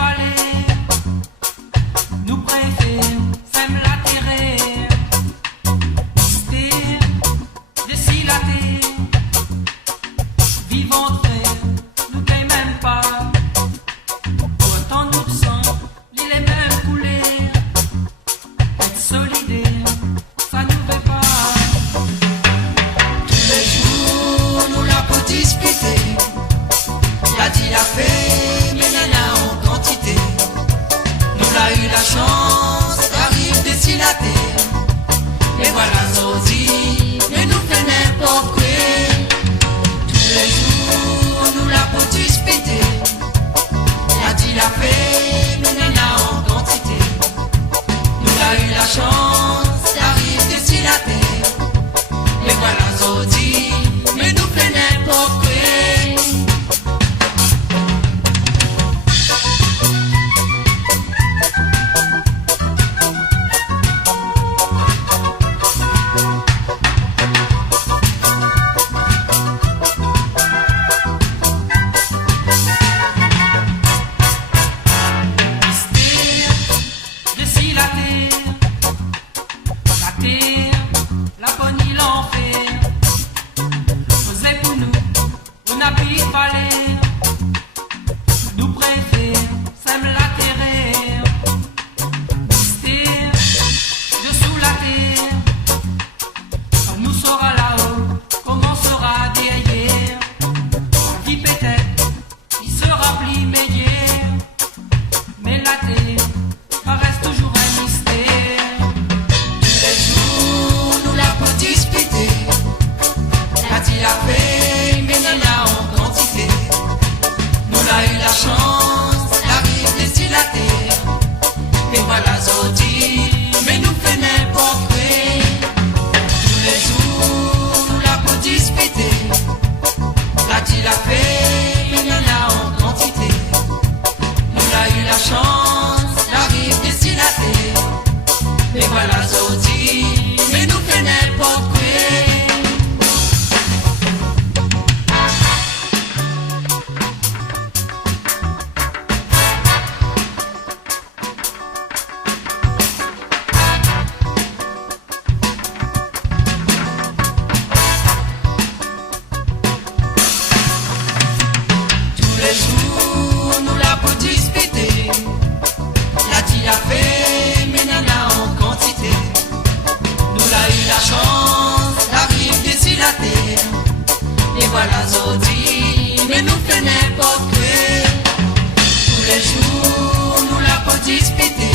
fallait, nous préfère, sème la terre, mystère, d'ici la terre, vivant frère, nous paye même pas, pourtant nous sommes, les mêmes couleurs, être solidaire, ça nous fait pas. Tous les jours, nous la pour disputer. Y'a dit la fait, mais nana en quantité. Nous l'a eu la chance d'arriver d'ici la terre. Et voilà sorti, mais nous fait n'importe quoi. Tous les jours, nous la pour disputer. Y'a dit la fait, mais nana en quantité. Nous l'a eu la chance d'arriver d'ici la terre. Et voilà sorti, mais nous fait n'importe quoi. D'ici la terre, la bonne l'enfer, faisait pour nous, on n'habite pas l'air, nous préfère, sème la terre, mystère, dessous la terre, quand nous sera là-haut, comment sera derrière, qui peut-être, il sera plus meilleur, mais la terre, ça reste toujours un mystère. Tous les jours, nous la pour disputer. Y'a dit la fait, mais nana en quantité. Nous l'a eu la chance d'arriver d'ici la terre. Et voilà sorti, mais nous fait n'importe quoi. Tous les jours, nous la pour disputer. Y'a dit la fait, mais nana en quantité. Nous l'a eu la chance d'arriver d'ici la terre. Et voilà sorti, mais nous fait n'importe quoi. Tous les jours, nous la pour disputer. Y'a dit la fait, mais nana en quantité. Nous l'a eu la chance d'arriver d'ici la terre. Et voilà sorti, mais nous fait n'importe quoi. Tous les jours, nous la pour disputer.